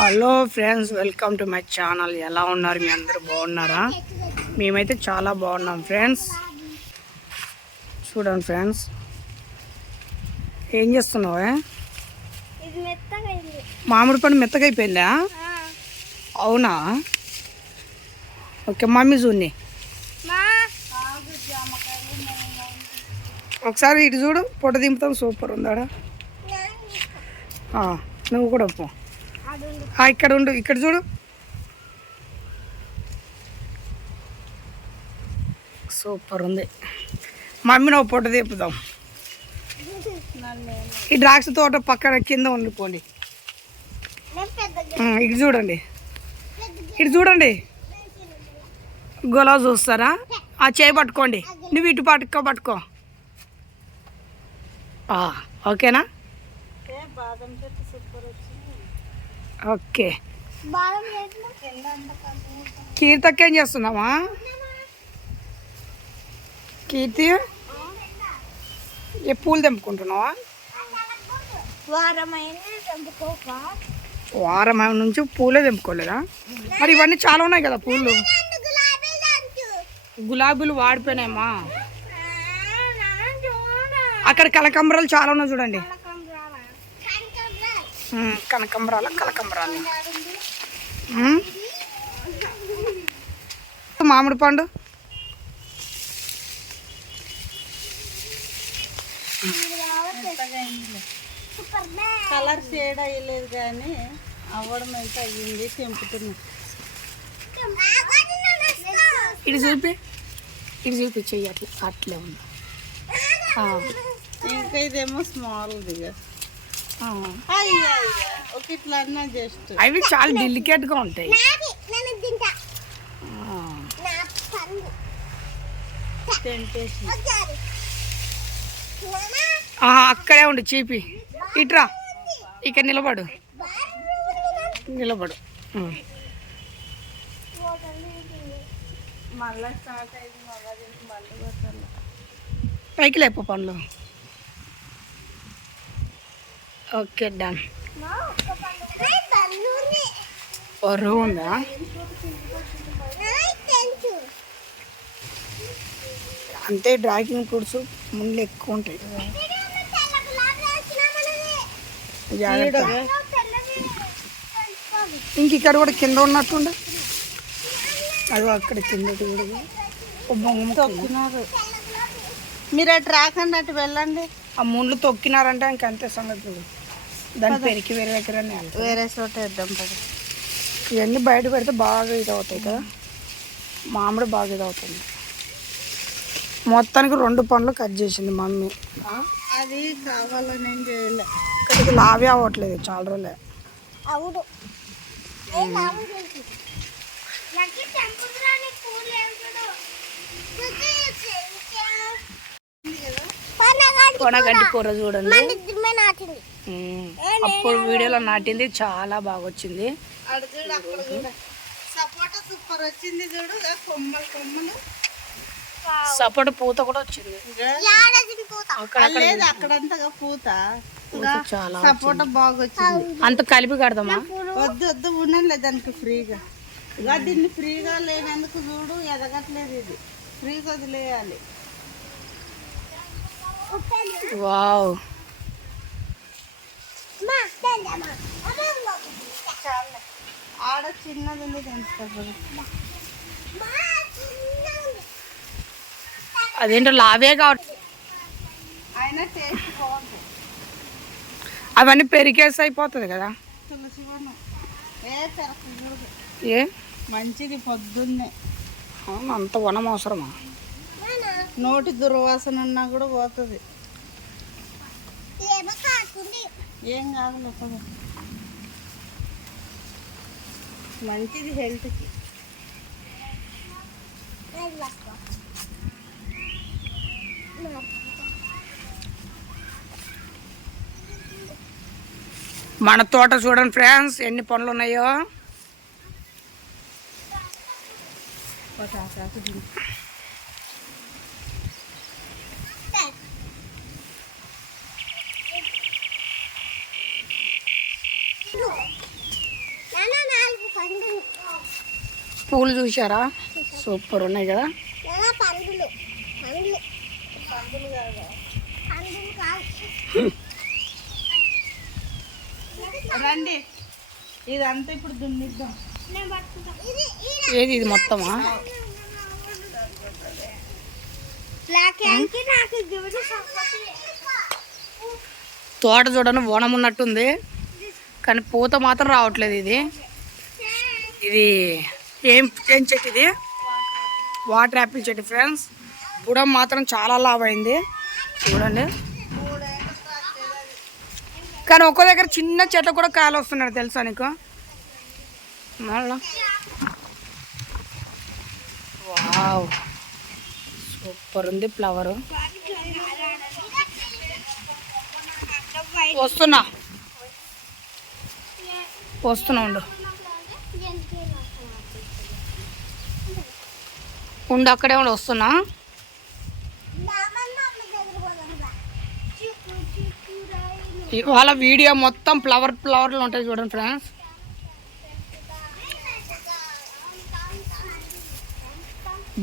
Hello friends welcome to my channel ఎలా ఉన్నారు? మీ అందరూ బాగున్నారా? మేమైతే చాలా బాగున్నాం ఫ్రెండ్స్ చూడండి ఫ్రెండ్స్ ఏం చేస్తున్నావే? మామిడి పండు మెత్తగా అయిపోయిందా? అవునా? ఓకే మమ్మీ చూడండి. ఒకసారి ఇటు చూడు పొట్ట దింపుతాం సూపర్ ఉందాడా? నువ్వు కూడా పో. ఇక్కడ ఉండు ఇక్కడ చూడు. సూపర్ ఉంది. మమ్మీ ఒక పొట్ట తెప్పుదాం ఈ ద్రాక్ష తోట పక్కన కింద ఉండిపోండి. ఇటు చూడండి. ఇటు చూడండి. గులాబ్ చూస్తారా? ఆ చేయి పట్టుకోండి. నువ్వు ఇటు పట్టుకో పట్టుకో. ఓకేనా? ఓకే. కీర్తక్క ఏం చేస్తున్నావా? కీర్తి ఏ పూలు తెంపుకుంటున్నావా? వారం అయిన నుంచి పూలే తెంపుకోలేదా? మరి ఇవన్నీ చాలా ఉన్నాయి కదా పూలు. గులాబీలు వాడిపోయినాయమ్మా. అక్కడ కనకాంబరాలు చాలా ఉన్నాయి చూడండి. కనకాంబరాలు కనకాంబరాలు. మామిడి పండు. కలర్ షేడ్ అయ్యలేదు కానీ అవ్వడం అయితే అయ్యింది తెంపుతున్నా. ఇటు చూపి. ఇటు చూపి చెయ్యి అట్లా అట్లే ఉంది. ఇంకా ఇదేమో స్మాల్ అవి చాలా ఉంటాయి. టెంటేషన్ ఒకసారి ఆ, అక్కడే ఉండు చీపి. ఇట్రా. ఇక్కడ నిలబడు. నిలబడు. ఉమ్. మళ్ళా స్టార్ట్ అయింది మళ్ళా దీనికి మళ్ళీ పెట్టాలి పైకి లేపు పండ్లు ఓకే డన్ ఒర్రు ఉందా? అంతే డ్రాగింగ్ ఫ్రూట్స్ ముందు ఎక్కువ ఉంటాయి. జాగ్రత్త. ఇంక ఇక్కడ కూడా కింద ఉన్నట్టుండే అది అక్కడ కింద. తొక్కినారు. మీరు అటు రాకండి అటు వెళ్ళండి. ఆ ముండ్లు తొక్కినారంటే ఇంక అంతే సంగతి. దాన్ని పెరికి వేరే దగ్గర వేరే చోట వేద్దాం పద. ఇవన్నీ బయట పెడితే బాగా ఇది అవుతాయి కదా మామిడి బాగా ఇది అవుతుంది మొత్తానికి రెండు పండ్లు కట్ చేసింది మమ్మీ. అది కావాలని చేయలే. ఇక్కడికి లావే అవ్వట్లేదు చాలా రోజులే. అవును. కూర చూడండి. అప్పుడు వీడియోలో నాటింది చాలా బాగా వచ్చింది సపోటా సూపర్ వచ్చింది చూడు కొమ్మలు కొమ్మలు. సపోట పూత కూడా వచ్చింది. ఏడాది పోతా? అక్కడ ఆ, లేదు అక్కడంతగా పూత. పూత చాలా సపోటా బాగా వచ్చింది అంత కలిపి కడదామా? వద్దు వద్దు ఉండలే దానికి ఫ్రీగా. ఇక దీన్ని ఫ్రీగా లేనందుకు చూడు ఎదగట్లేదు ఇది. ఫ్రీగా వదిలేయాలి. వావ్ మా తెందమ్మా అమ్మమ్మ చాలే ఆడ చిన్నది ఉంది తెంచుకోబోదు మా చిన్నది అదేంటో లావే బాగుంది. అవన్నీ పెరికేసి అయిపోతుంది కదా. ఏ మంచిది పొద్దున్నే. అవును అంత వనం అవసరమా? నోటి దుర్వాసన ఉన్నా కూడా పోతుంది. ఏం కాదు లేకపోతే మంచిది హెల్త్కి మన తోట చూడండి ఫ్రెండ్స్ ఎన్ని పనులు ఉన్నాయో పూలు చూసారా సూపర్ ఉన్నాయి కదా. ఎలా పండులు పండులు పందులు కాదు పండులు కాదు. రండి. ఇదంతా ఇప్పుడు దున్నిద్దాం. నేను పట్టుకుంటా. ఇది ఈడ. ఏది ఇది మొత్తమా? బ్లాక్ యాంకి నాకు గివిడి సపోర్ట్ తోట చూడని వనం ఉన్నట్టుంది. కానీ పూత మాత్రం రావట్లేదు ఇది. ఇది ఏం ఏం చెట్టు ఇది? వాటర్ యాపిల్ చెట్టు ఫ్రెండ్స్ బుడం మాత్రం చాలా లాభ అయింది చూడండి. కానీ ఒక్కో దగ్గర చిన్న చెట్లు కూడా కాయలు వస్తున్నాడు తెలుసా నీకు? మళ్ళా. వావ్. సూపర్ ఉంది ఫ్లవరు. వస్తున్నా. వస్తున్నా ఉండు. ఉండి అక్కడే ఉండి వస్తున్నా. ఇవాళ వీడియో మొత్తం ఫ్లవర్ ఫ్లవర్లు ఉంటాయి చూడండి ఫ్రెండ్స్.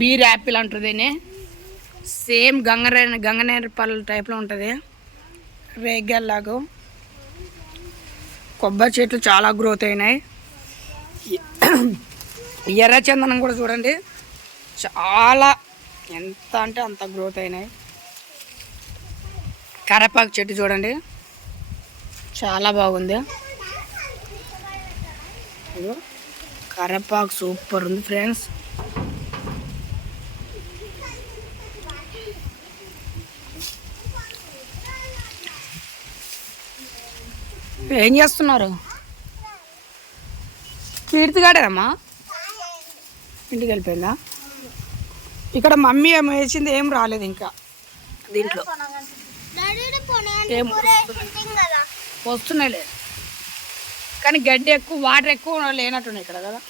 బీర్ యాపిల్ అంటుంది దీన్ని సేమ్ గంగరే గంగనేరు పళ్ళు టైప్లో ఉంటుంది. రేగల్లాగా. కొబ్బరి చెట్లు చాలా గ్రోత్ అయినాయి. ఎర్రచందనం కూడా చూడండి. చాలా ఎంత అంటే అంత గ్రోత్ అయినాయి. కరేపాకు చెట్టు చూడండి. చాలా బాగుంది. ఇదిగో కరేపాకు సూపర్ ఉంది ఫ్రెండ్స్ ఏం చేస్తున్నారు? కీర్తిగాడేనమ్మా ఇంటికి వెళ్ళిపోయిందా? ఇక్కడ మమ్మీ ఏమో వేసింది ఏం రాలేదు ఇంకా. దీంట్లో. ఏం వస్తున్నాయిలే కానీ గడ్డి ఎక్కువ వాటర్ ఎక్కువ లేనట్టున్నాయి ఇక్కడ కదా.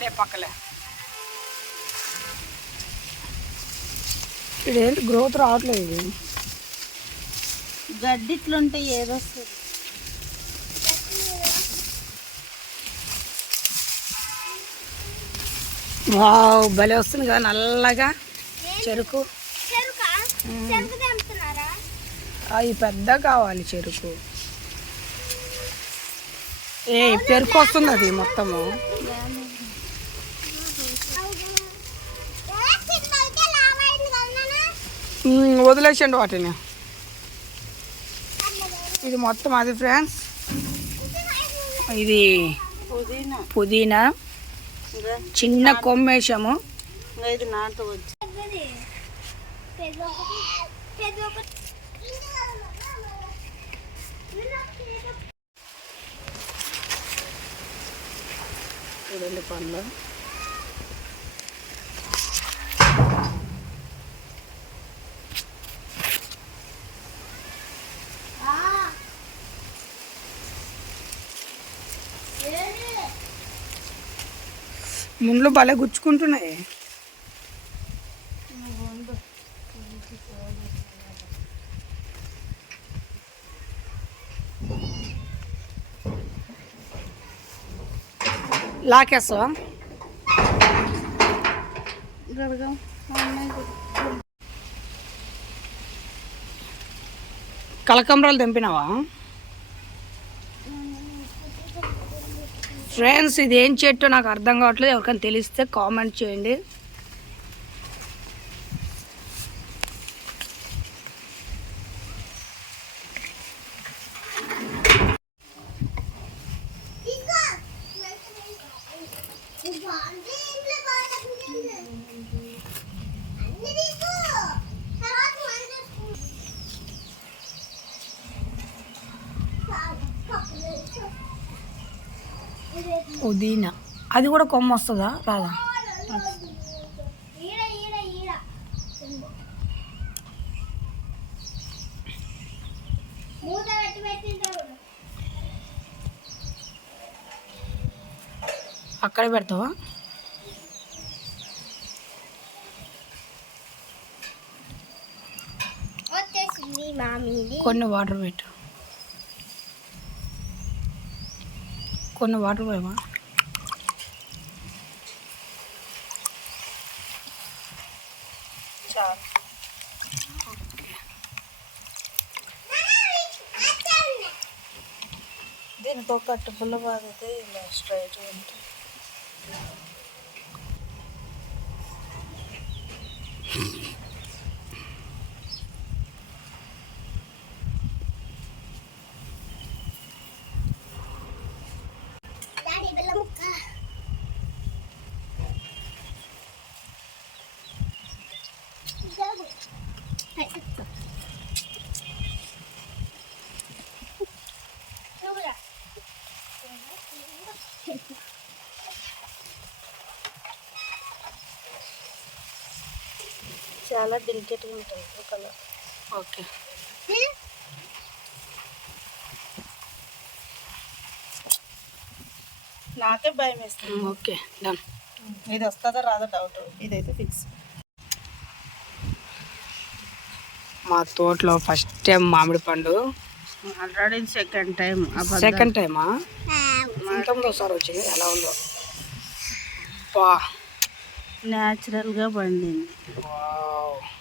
లే పక్కలే. ఇదేంటి గ్రోత్ రావట్లేదు గడ్డి ఇట్లుంటే ఏదొస్తుంది? వావ్ భలే వస్తుంది కదా నల్లగా. చెరుకు. చెరుక? చెరుకు తెంపుతున్నారా అవి పెద్ద కావాలి చెరుకు. ఏ పెరుకు వస్తుంది అది మొత్తము. వదిలేసండి వాటిని. ఇది మొత్తం అది ఫ్రెండ్స్. ఇది పుదీనా. చిన్న కొమ్మేసాము ఇది నాటు వచ్చి. చూడండి పండ్లు. ముండ్లు భలే గుచ్చుకుంటున్నాయి. లాకేస్తావా? గడగం ఉన్నాయి తెంపినావా? ఫ్రెండ్స్ ఇది ఏం చెట్టు నాకు అర్థం కావట్లేదు. ఎవరికైనా తెలిస్తే కామెంట్ చేయండి. పుదీనా. అది కూడా కొమ్మ వస్తుందా? రాదా? అక్కడే పెడతావా? కొన్ని వాటర్ పెట్టు. కొన్ని వాటర్ పోయమా? దీనికి ఒక బాధితే ఇలా స్ట్రైట్ ఉంటుంది. చాలా డెలికేట్గా ఉంటుంది కలర్ ఓకే నాకే భయం వేస్తుంది. ఓకే డన్ ఇది వస్తుందో రాదో డౌట్ ఇదైతే ఫిక్స్ మా తోటలో ఫస్ట్ టైం మామిడి పండు. ఆల్రెడీ సెకండ్ టైం సెకండ్ టైమా ఇంతకుముందు ఒకసారి వచ్చింది ఎలా ఉందో? బా. న్యాచురల్గా పండింది.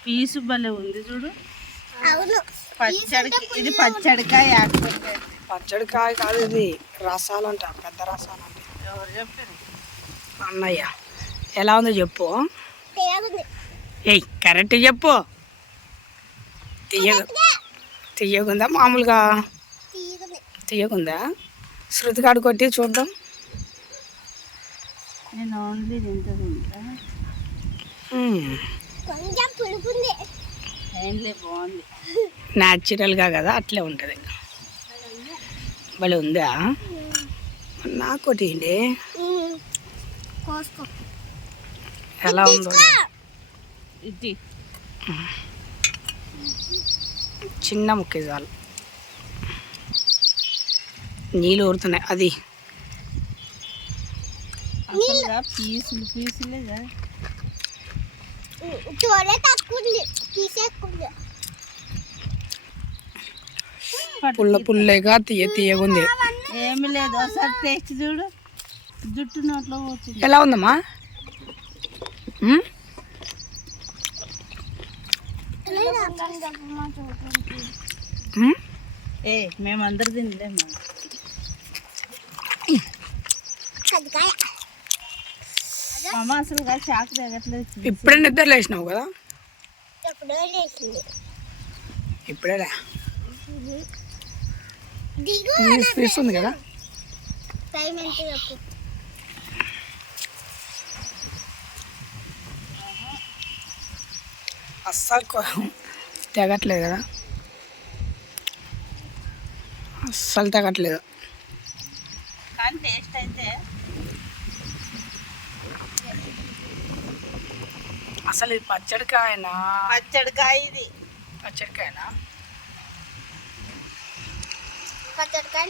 పీసు భలే ఉంది చూడు. అవును. పచ్చడికి ఇది పచ్చడికాయ ఆకుపచ్చడి పచ్చడి కాయ కాదు ఇది రసాలు అంట పెద్ద రసాలు అంట ఎవరు చెప్పారు? అన్నయ్య. ఎలా ఉందో చెప్పు. ఏయ్ కరెక్ట్ చెప్పు. తీయ తీయకుందా మామూలుగా? తీయకుందా శృతి కాడు కొట్టి చూద్దాం. నేను ఓన్లీ తింటూ. కొంచెం పులుపుంది. ఏంలే బాగుంది. న్యాచురల్గా కదా అట్లే ఉంటుంది. భలే ఉందా? నాకు ఒకటి ఏంటి కోసుకో. ఎలా ఉందో ఇది. చిన్న ముక్క చాలు. నీళ్ళు ఊరుతున్నాయి అది. పీసులు పీసులేగా తక్కువ తీసేసుకుంది పుల్ల పుల్లగా తీయ తీయగుంది. ఏమి లేదు ఒకసారి టేస్ట్ చూడు. జుట్టు నోట్లో పోతుంది. ఎలా ఉందమ్మా? మ్మ్? మ్మ్? ఏ మేమందరు తినలేము. అమ్మ అసలుగా షాక్ తగ్గట్లేదు ఇప్పుడే. నిద్ర లేచినావు కదా? ఎప్పుడో లేచింది. ఇప్పుడేలే ఉంది కదా? టైం ఎంత చెప్పు. అస్సలు తెగట్లేదు కదా? అస్సలు తెగట్లేదు. కానీ టేస్ట్ అయితే అసలు ఇది పచ్చడికాయనా? పచ్చడికాయ ఇది పచ్చడికాయనా పచ్చడికాయ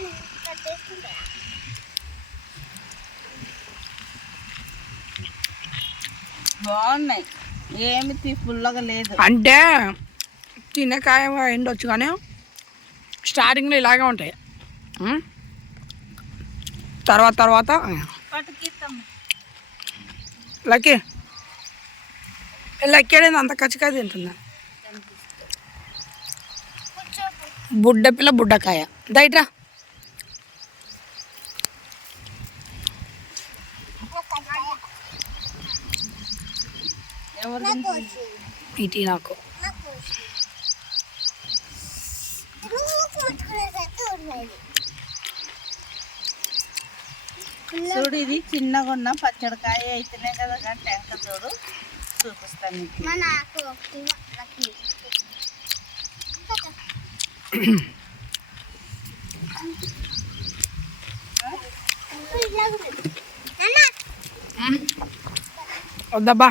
బాగున్నాయి. ఏమి తీ పుల్లగా లేదు. అంటే తినే కాయ ఎండొచ్చు కానీ స్టార్టింగ్లో ఇలాగే ఉంటాయి. తర్వాత తర్వాత లక్కీ లక్కీ అంత కచ్చికాయ తింటుందా? బుడ్డ పిల్ల బుడ్డకాయ. దైట్రా. ఇటీ నాకు. చూడు ఇది చిన్నగా ఉన్న పచ్చడికాయ అయితేనే కదా టెంక చూడు. చూపిస్తాను వద్దబ్బా.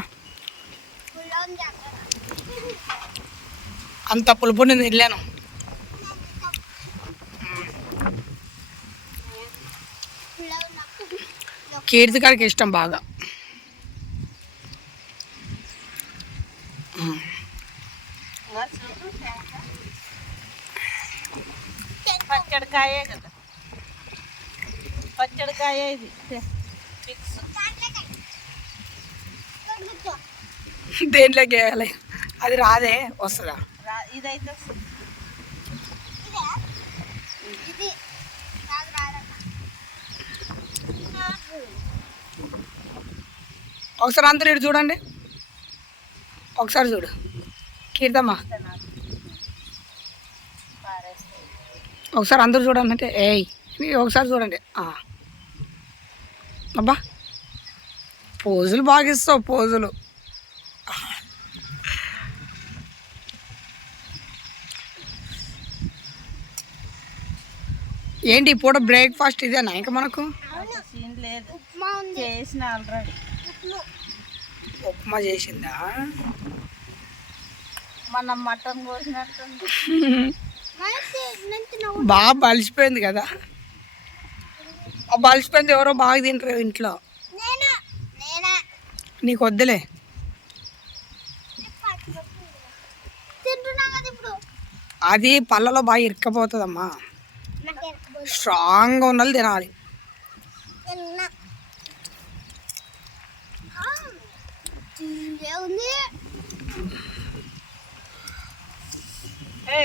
అంత పులుపు నేను తినలేను పుల్ల ఉన్నప్పుడు కీర్తి కాడికి ఇష్టం బాగా దేంట్లోకి వేయాలి అది రాదే వస్తుందా? ఒకసారి అందరూ ఇటు చూడండి. ఒకసారి చూడు. కీర్తమ్మా. ఒకసారి అందరు చూడండి అంటే ఏయ్ ఒకసారి చూడండి. అబ్బా. పోజులు బాగా ఇస్తావు పోజులు. ఏంటి ఇప్పుడు బ్రేక్ఫాస్ట్ ఇదేనా? ఇంకా మనకు? సీన్ లేదు ఉప్మా ఉంది. చేసిన ఆల్రెడీ ఉప్మా చేసిందా? మనం మటన్ నువ్వు బాగా బలిసిపోయింది కదా. ఆ బలిసిపోయింది ఎవరో బాగా తింటారు ఇంట్లో. నేనా? నేనా? నీకు వద్దులే. అది పళ్ళలో బాగా ఇరుక్కపోతుందమ్మా. స్ట్రాంగ్గా ఉన్నది తినాలి. ఏ